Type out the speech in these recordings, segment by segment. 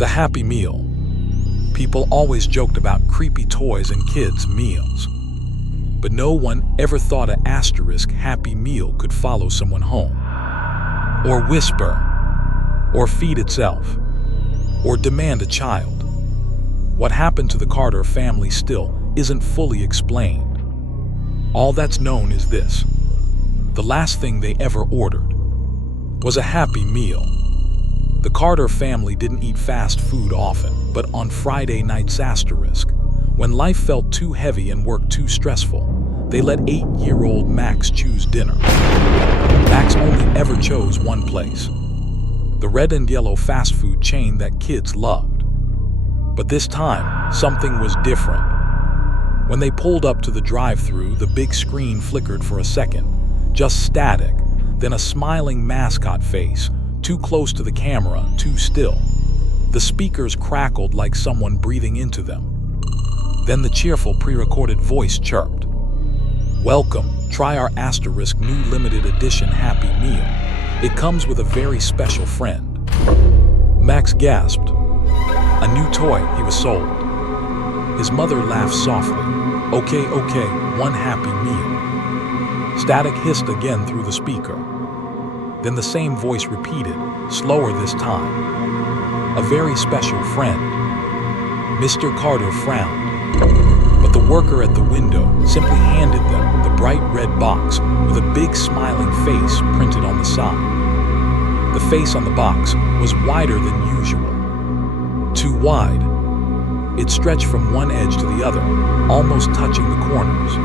The Happy Meal. People always joked about creepy toys and kids' meals. But no one ever thought an asterisk Happy Meal could follow someone home, or whisper, or feed itself, or demand a child. What happened to the Carter family still isn't fully explained. All that's known is this: the last thing they ever ordered was a Happy Meal. The Carter family didn't eat fast food often, but on Friday night's asterisk, when life felt too heavy and work too stressful, they let 8-year-old Max choose dinner. Max only ever chose one place, the red and yellow fast food chain that kids loved. But this time, something was different. When they pulled up to the drive-thru, the big screen flickered for a second, just static, then a smiling mascot face, too close to the camera, too still. The speakers crackled like someone breathing into them. Then the cheerful pre-recorded voice chirped, "Welcome, try our asterisk new limited edition Happy Meal. It comes with a very special friend." Max gasped. A new toy he was sold. His mother laughed softly. Okay, one Happy Meal." Static hissed again through the speaker. Then the same voice repeated, slower this time. "A very special friend." Mr. Carter frowned, but the worker at the window simply handed them the bright red box with a big smiling face printed on the side. The face on the box was wider than usual. Too wide. It stretched from one edge to the other, almost touching the corners.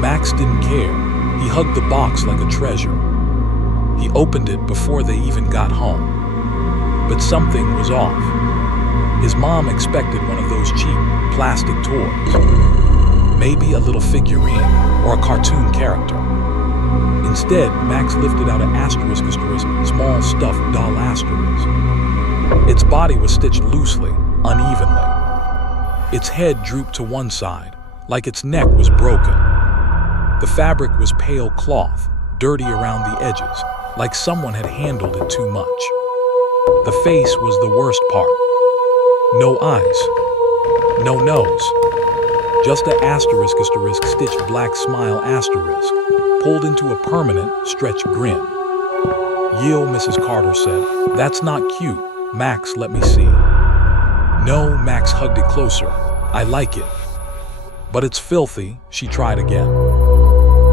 Max didn't care. He hugged the box like a treasure. He opened it before they even got home. But something was off. His mom expected one of those cheap plastic toys. Maybe a little figurine or a cartoon character. Instead, Max lifted out an asterisk, small stuffed doll asterisk. Its body was stitched loosely, unevenly. Its head drooped to one side, like its neck was broken. The fabric was pale cloth, dirty around the edges, like someone had handled it too much. The face was the worst part. No eyes, no nose, just an asterisk stitched black smile asterisk, pulled into a permanent, stretched grin. "Yield," Mrs. Carter said. "That's not cute. Max, let me see." "No," Max hugged it closer. "I like it." "But it's filthy," she tried again.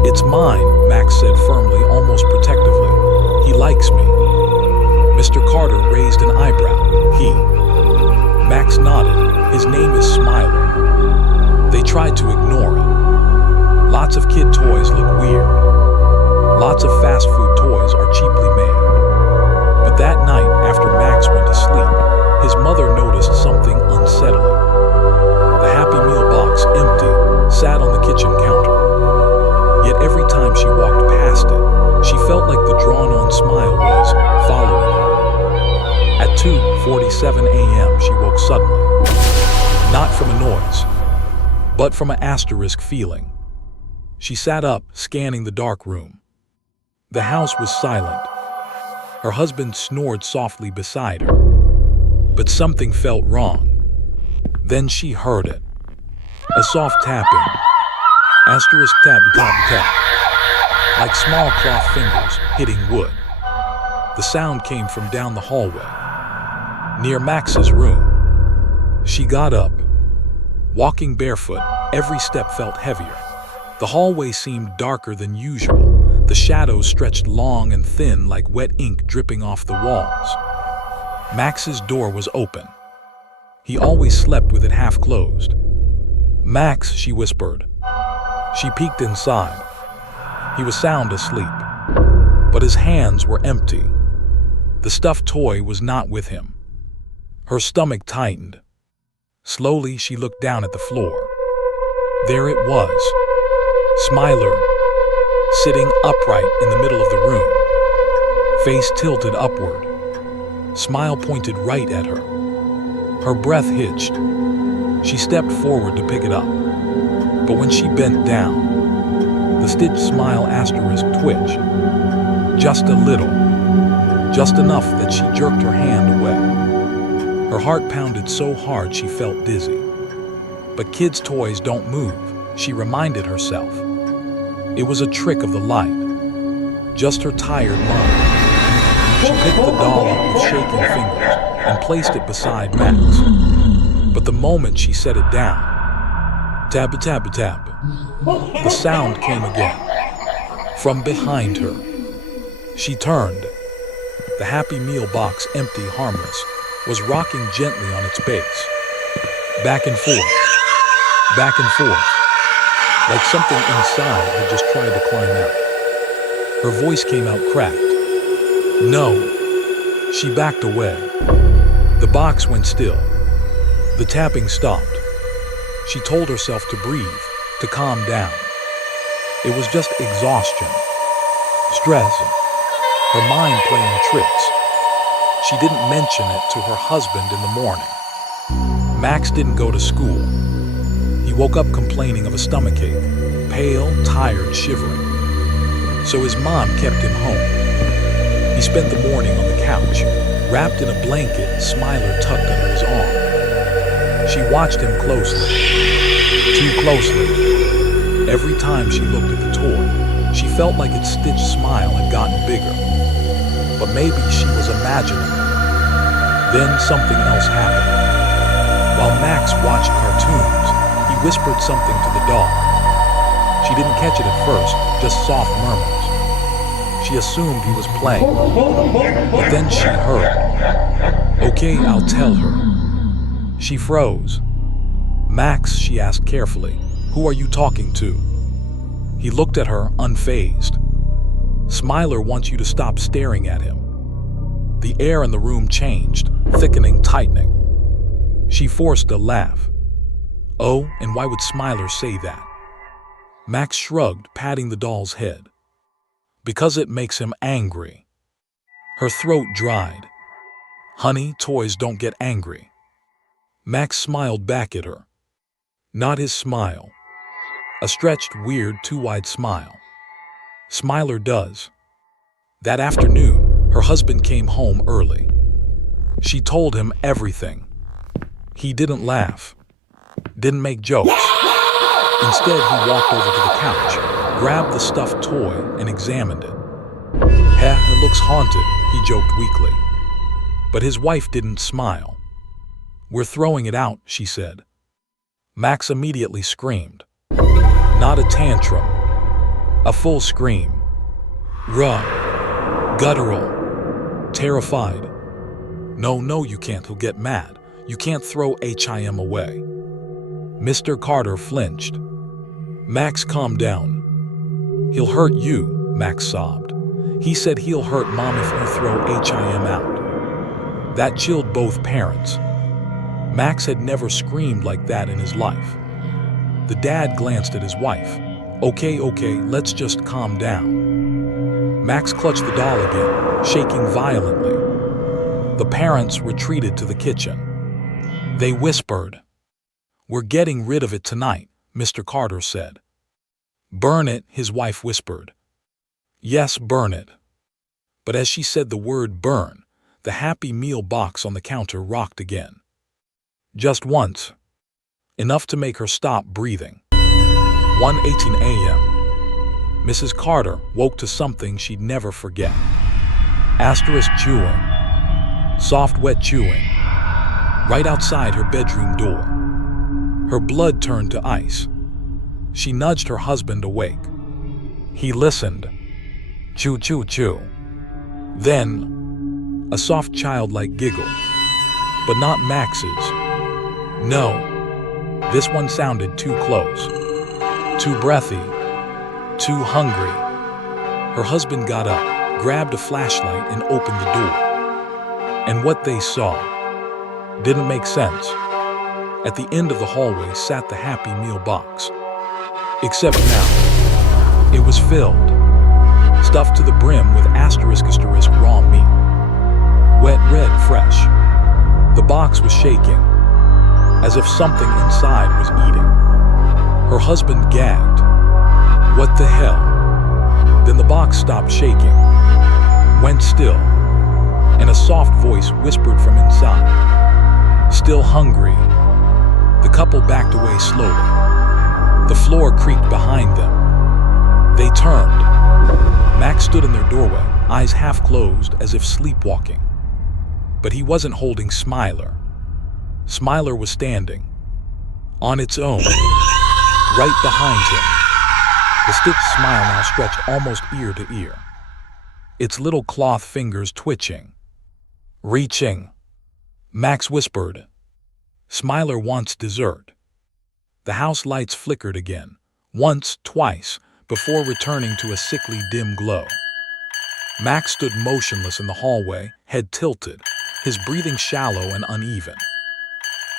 "It's mine," Max said firmly, almost protectively. "He likes me." Mr. Carter raised an eyebrow. "He?" Max nodded. "His name is Smiler." They tried to ignore it. Lots of kid toys look weird. Lots of fast food toys are cheaply made. But that night, after Max went to sleep, his mother noticed something unsettling. The Happy Meal box, empty, sat on the kitchen counter. Yet every time she walked past it, she felt like the drawn-on smile was following her. At 2:47 a.m., she woke suddenly. Not from a noise, but from an asterisk feeling. She sat up, scanning the dark room. The house was silent. Her husband snored softly beside her. But something felt wrong. Then she heard it. A soft tapping. Asterisk tap, tap, tap. Like small cloth fingers hitting wood. The sound came from down the hallway, near Max's room. She got up. Walking barefoot, every step felt heavier. The hallway seemed darker than usual. The shadows stretched long and thin like wet ink dripping off the walls. Max's door was open. He always slept with it half closed. "Max," she whispered. She peeked inside. He was sound asleep, but his hands were empty. The stuffed toy was not with him. Her stomach tightened. Slowly, she looked down at the floor. There it was. Smiler, sitting upright in the middle of the room, face tilted upward. Smile pointed right at her. Her breath hitched. She stepped forward to pick it up. But when she bent down, the stitched smile asterisk twitched. Just a little. Just enough that she jerked her hand away. Her heart pounded so hard she felt dizzy. But kids' toys don't move, she reminded herself. It was a trick of the light, just her tired mind. She picked the doll up with shaking fingers and placed it beside Max. But the moment she set it down, tabba tabba tabba, the sound came again, from behind her. She turned. The Happy Meal box, empty, harmless, was rocking gently on its base. Back and forth, like something inside had just tried to climb out. Her voice came out cracked. No. She backed away. The box went still. The tapping stopped. She told herself to breathe, to calm down. It was just exhaustion, stress, her mind playing tricks. She didn't mention it to her husband in the morning. Max didn't go to school. He woke up complaining of a stomachache, pale, tired, shivering. So his mom kept him home. He spent the morning on the couch, wrapped in a blanket, Smiler tucked under his arm. She watched him closely, too closely. Every time she looked at the toy, she felt like its stitched smile had gotten bigger. But maybe she was imagining it. Then something else happened. While Max watched cartoons, he whispered something to the doll. She didn't catch it at first, just soft murmurs. She assumed he was playing. But then she heard. Okay, I'll tell her. She froze. Max, she asked carefully, who are you talking to? He looked at her, unfazed. Smiler wants you to stop staring at him. The air in the room changed, thickening, tightening. She forced a laugh. Oh, and why would Smiler say that? Max shrugged, patting the doll's head. Because it makes him angry. Her throat dried. Honey, toys don't get angry. Max smiled back at her. Not his smile. A stretched, weird, too-wide smile. Smiler does. That afternoon, her husband came home early. She told him everything. He didn't laugh, didn't make jokes. Instead, he walked over to the couch, grabbed the stuffed toy, and examined it. It looks haunted, he joked weakly. But his wife didn't smile. We're throwing it out, she said. Max immediately screamed. Not a tantrum. A full scream. Raw. Guttural. Terrified. No, you can't. He'll get mad. You can't throw him away. Mr. Carter flinched. Max, calm down. He'll hurt you, Max sobbed. He said he'll hurt Mom if you throw him out. That chilled both parents. Max had never screamed like that in his life. The dad glanced at his wife. Okay, let's just calm down. Max clutched the doll again, shaking violently. The parents retreated to the kitchen. They whispered. We're getting rid of it tonight, Mr. Carter said. Burn it, his wife whispered. Yes, burn it. But as she said the word burn, the Happy Meal box on the counter rocked again. Just once. Enough to make her stop breathing. 1:18 a.m. Mrs. Carter woke to something she'd never forget. Asterisk chewing. Soft, wet chewing. Right outside her bedroom door. Her blood turned to ice. She nudged her husband awake. He listened. Chew, chew, chew. Then, a soft childlike giggle. But not Max's. No. This one sounded too close. Too breathy. Too hungry. Her husband got up, grabbed a flashlight, and opened the door. And what they saw didn't make sense. At the end of the hallway sat the Happy Meal box. Except now, it was filled, stuffed to the brim with asterisk raw meat. Wet, red, fresh. The box was shaking, as if something inside was eating. Her husband gagged. What the hell? Then the box stopped shaking, went still, and a soft voice whispered from inside. still hungry. The couple backed away slowly. The floor creaked behind them. They turned. Max stood in their doorway, eyes half closed as if sleepwalking. But he wasn't holding Smiler. Smiler was standing, on its own, right behind him. The stitched smile now stretched almost ear to ear, its little cloth fingers twitching. Reaching. Max whispered, "Smiler wants dessert." The house lights flickered again, once, twice, before returning to a sickly dim glow. Max stood motionless in the hallway, head tilted, his breathing shallow and uneven.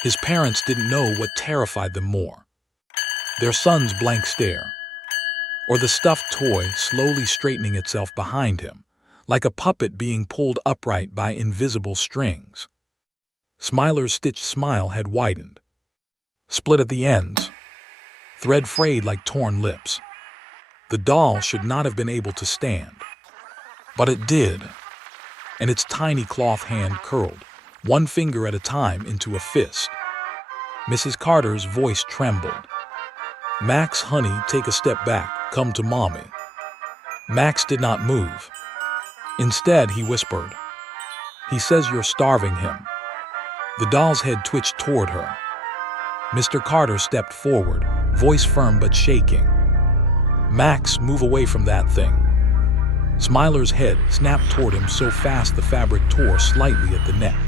His parents didn't know what terrified them more: their son's blank stare, or the stuffed toy slowly straightening itself behind him, like a puppet being pulled upright by invisible strings. Smiler's stitched smile had widened, split at the ends, thread frayed like torn lips. The doll should not have been able to stand, but it did, and its tiny cloth hand curled, one finger at a time, into a fist. Mrs. Carter's voice trembled. "Max, honey, take a step back. Come to mommy." Max did not move. Instead, he whispered, "He says you're starving him." The doll's head twitched toward her. Mr. Carter stepped forward, voice firm but shaking. "Max, move away from that thing." Smiler's head snapped toward him so fast the fabric tore slightly at the neck.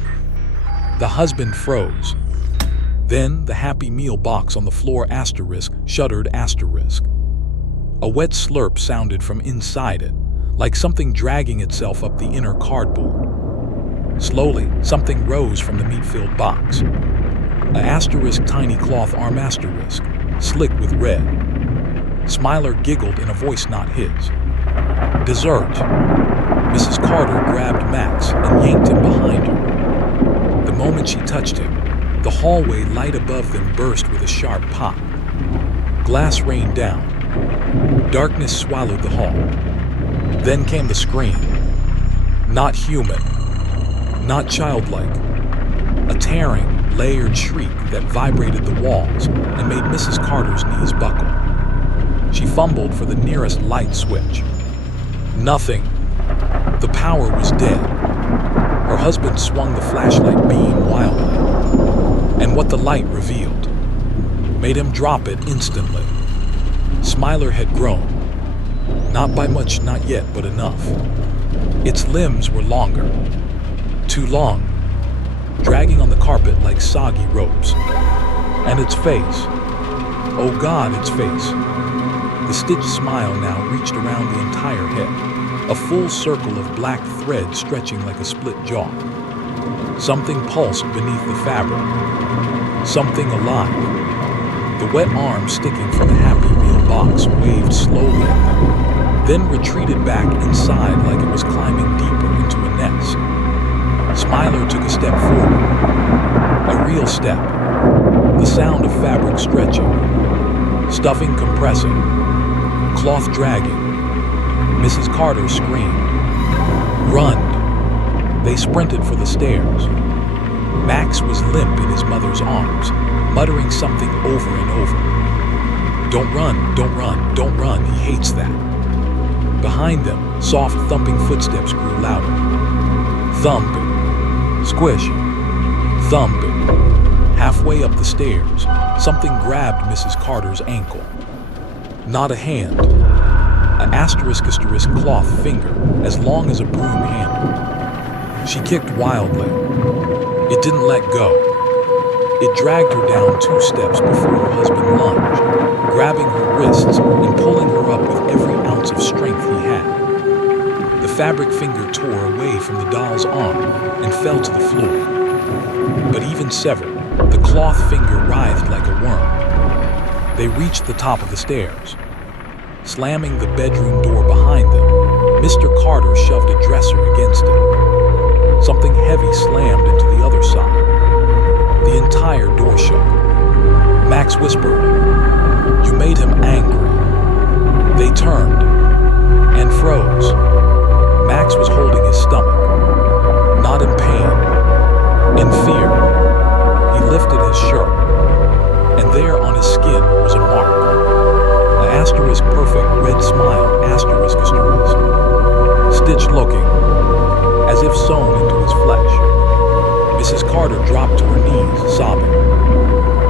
The husband froze. Then the Happy Meal box on the floor shuddered. A wet slurp sounded from inside it, like something dragging itself up the inner cardboard. Slowly, something rose from the meat-filled box. A tiny cloth arm slick with red. Smiler giggled in a voice not his. "Dessert." Mrs. Carter grabbed Max and yanked him behind her. The moment she touched him, the hallway light above them burst with a sharp pop. Glass rained down. Darkness swallowed the hall. Then came the scream. Not human, not childlike. A tearing, layered shriek that vibrated the walls and made Mrs. Carter's knees buckle. She fumbled for the nearest light switch. Nothing. The power was dead. Her husband swung the flashlight beam wildly, and what the light revealed made him drop it instantly. Smiler had grown. Not by much, not yet, but enough. Its limbs were longer. Too long, dragging on the carpet like soggy ropes. And its face. Oh God, its face. The stitched smile now reached around the entire head, a full circle of black thread stretching like a split jaw. Something pulsed beneath the fabric. Something alive. The wet arm sticking from the Happy Meal box waved slowly at them, then retreated back inside like it was climbing deeper into a nest. Smiler took a step forward. A real step. The sound of fabric stretching, stuffing compressing, cloth dragging. Mrs. Carter screamed. Run! They sprinted for the stairs. Max was limp in his mother's arms, muttering something over and over. Don't run, don't run, don't run, he hates that. Behind them, soft thumping footsteps grew louder. Thumping, squishing, thumping. Halfway up the stairs, something grabbed Mrs. Carter's ankle. Not a hand. An asterisk cloth finger, as long as a broom handle. She kicked wildly. It didn't let go. It dragged her down 2 steps before her husband lunged, grabbing her wrists and pulling her up with every ounce of strength he had. The fabric finger tore away from the doll's arm and fell to the floor. But even severed, the cloth finger writhed like a worm. They reached the top of the stairs. Slamming the bedroom door behind them, Mr. Carter shoved a dresser against it. Something heavy slammed into the other side. The entire door shook. Max whispered, "You made him angry." They turned and froze. Max was holding his stomach, not in pain, in fear. He Carter dropped to her knees, sobbing.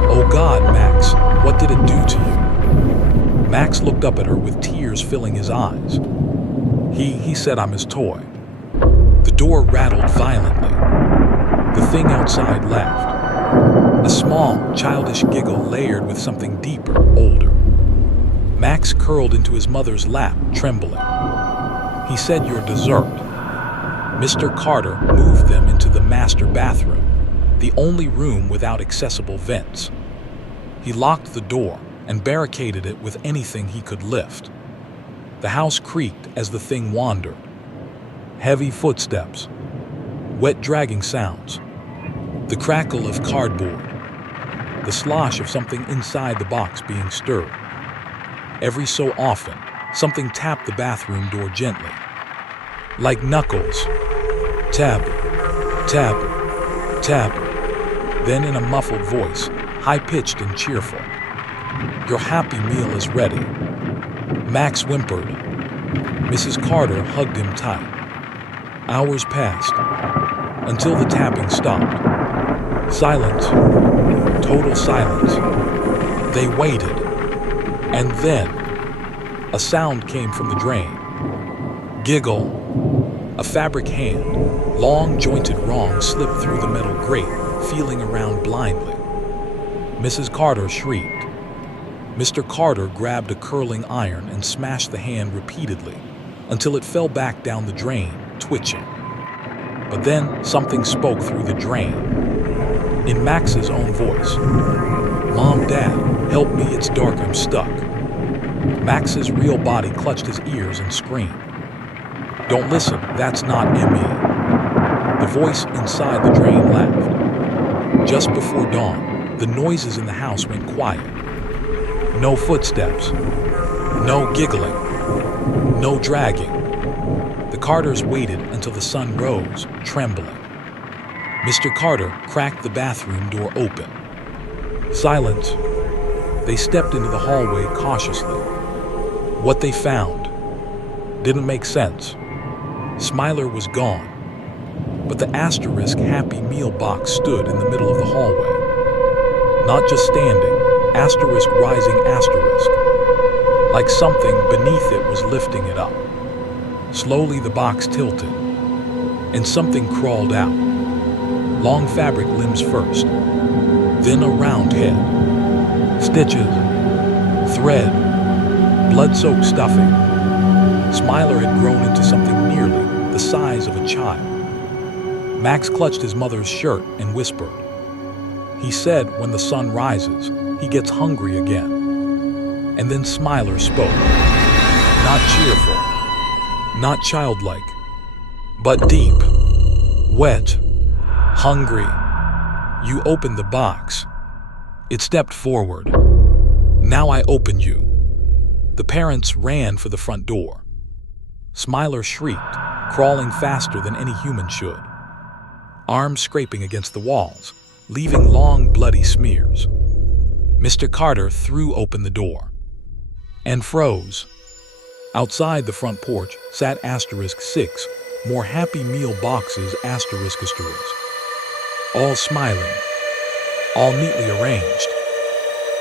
"Oh God, Max, what did it do to you?" Max looked up at her with tears filling his eyes. He said I'm his toy." The door rattled violently. The thing outside laughed. A small, childish giggle layered with something deeper, older. Max curled into his mother's lap, trembling. He said, "Your dessert." Mr. Carter moved them into the master bathroom, the only room without accessible vents. He locked the door and barricaded it with anything he could lift. The house creaked as the thing wandered. Heavy footsteps, wet dragging sounds, the crackle of cardboard, the slosh of something inside the box being stirred. Every so often, something tapped the bathroom door gently, like knuckles. Tap, tap, tap. Then in a muffled voice, high-pitched and cheerful, "Your happy meal is ready." Max whimpered. Mrs. Carter hugged him tight. Hours passed, until the tapping stopped. Silence. Total silence. They waited. And then, a sound came from the drain. Giggle. A fabric hand, long jointed wrong, slipped through the metal grate, feeling around blindly. Mrs. Carter shrieked. Mr. Carter grabbed a curling iron and smashed the hand repeatedly, until it fell back down the drain, twitching. But then something spoke through the drain. In Max's own voice. "Mom, Dad, help me, it's dark, I'm stuck." Max's real body clutched his ears and screamed. "Don't listen, that's not me." The voice inside the drain laughed. Just before dawn, the noises in the house went quiet. No footsteps, no giggling, no dragging. The Carters waited until the sun rose, trembling. Mr. Carter cracked the bathroom door open. Silence. They stepped into the hallway cautiously. What they found didn't make sense. Smiler was gone, but the asterisk Happy Meal box stood in the middle of the hallway. Not just standing, asterisk rising asterisk, like something beneath it was lifting it up. Slowly the box tilted, and something crawled out. Long fabric limbs first, then a round head. Stitches, thread, blood-soaked stuffing. Smiler had grown into something nearly the size of a child. Max clutched his mother's shirt and whispered. He said when the sun rises, he gets hungry again. And then Smiler spoke. Not cheerful, not childlike, but deep, wet, hungry. You opened the box. It stepped forward. Now I open you. The parents ran for the front door. Smiler shrieked, crawling faster than any human should. Arms scraping against the walls, leaving long bloody smears. Mr. Carter threw open the door and froze. Outside the front porch sat asterisk 6 more Happy Meal boxes asterisk asterisk. All smiling, all neatly arranged,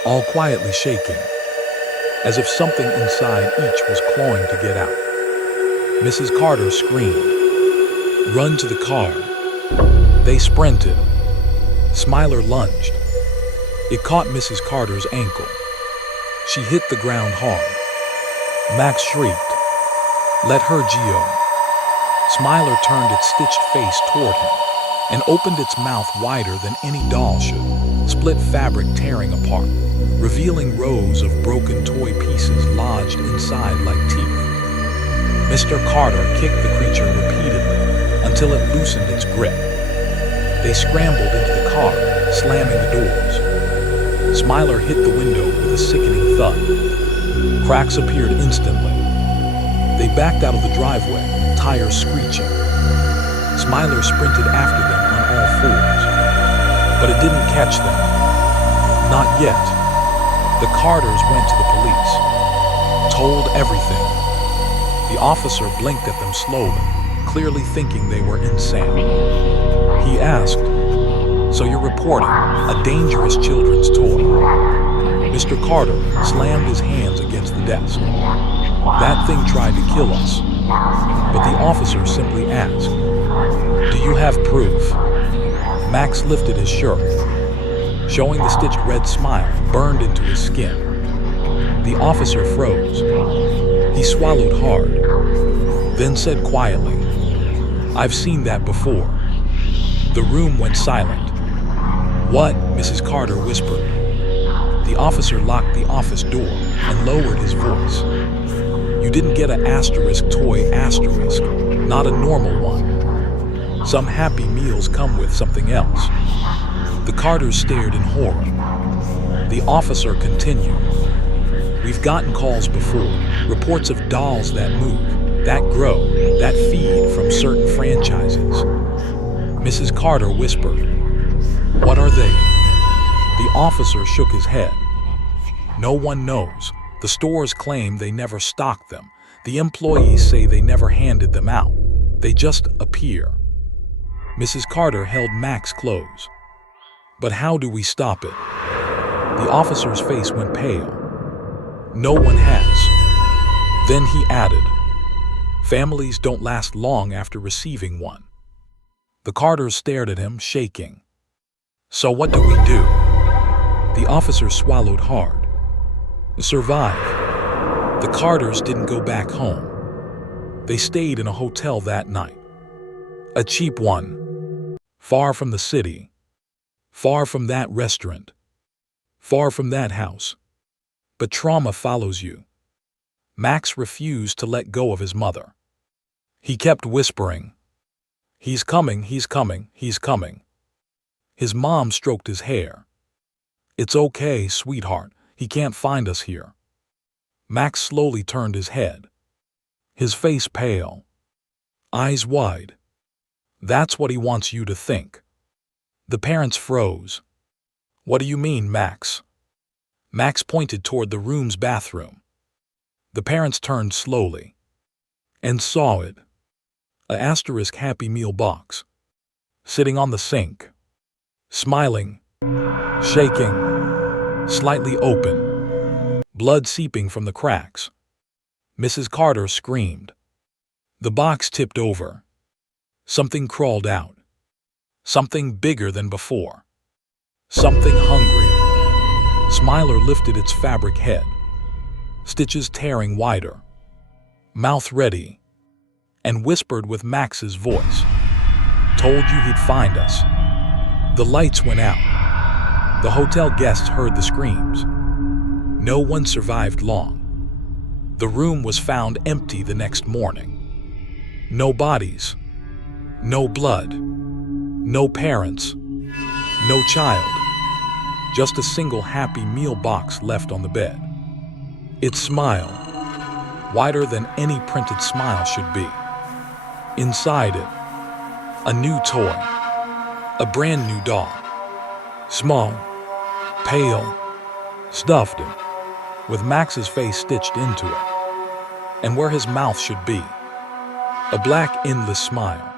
all quietly shaking, as if something inside each was clawing to get out. Mrs. Carter screamed. Run to the car. They sprinted. Smiler lunged. It caught Mrs. Carter's ankle. She hit the ground hard. Max shrieked. Let her, Gio. Smiler turned its stitched face toward him and opened its mouth wider than any doll should, split fabric tearing apart, revealing rows of broken toy pieces lodged inside like teeth. Mr. Carter kicked the creature repeatedly until it loosened its grip. They scrambled into the car, slamming the doors. Smiler hit the window with a sickening thud. Cracks appeared instantly. They backed out of the driveway, tires screeching. Smiler sprinted after them on all fours, but it didn't catch them. Not yet. The Carters went to the police, told everything. The officer blinked at them slowly, clearly thinking they were insane. He asked, So you're reporting a dangerous children's toy. Mr. Carter slammed his hands against the desk. That thing tried to kill us. But the officer simply asked, "Do you have proof?" Max lifted his shirt, showing the stitched red smile burned into his skin. The officer froze. He swallowed hard, then said quietly, "I've seen that before." The room went silent. "What?" Mrs. Carter whispered. The officer locked the office door and lowered his voice. "You didn't get an asterisk toy asterisk, not a normal one. Some Happy Meals come with something else." The Carters stared in horror. The officer continued, "We've gotten calls before, reports of dolls that move, that grow, that feed from certain franchises." Mrs. Carter whispered, "What are they?" The officer shook his head. "No one knows. The stores claim they never stocked them. The employees say they never handed them out. They just appear." Mrs. Carter held Max close. "But how do we stop it?" The officer's face went pale. "No one has." Then he added, "Families don't last long after receiving one." The Carters stared at him, shaking. "So what do we do?" The officer swallowed hard. "Survive." The Carters didn't go back home. They stayed in a hotel that night. A cheap one. Far from the city. Far from that restaurant. Far from that house. But trauma follows you. Max refused to let go of his mother. He kept whispering, "He's coming, he's coming, he's coming." His mom stroked his hair. "It's okay, sweetheart. He can't find us here." Max slowly turned his head. His face pale. Eyes wide. "That's what he wants you to think." The parents froze. "What do you mean, Max?" Max pointed toward the room's bathroom. The parents turned slowly and saw it. A asterisk Happy Meal box. Sitting on the sink. Smiling. Shaking. Slightly open. Blood seeping from the cracks. Mrs. Carter screamed. The box tipped over. Something crawled out. Something bigger than before. Something hungry. Smiler lifted its fabric head. Stitches tearing wider. Mouth ready. And whispered with Max's voice, "Told you he'd find us." The lights went out. The hotel guests heard the screams. No one survived long. The room was found empty the next morning. No bodies. No blood. No parents. No child. Just a single Happy Meal box left on the bed. Its smile, wider than any printed smile should be. Inside it, a new toy. A brand new doll. Small, pale, stuffed, with Max's face stitched into it. And where his mouth should be, a black endless smile.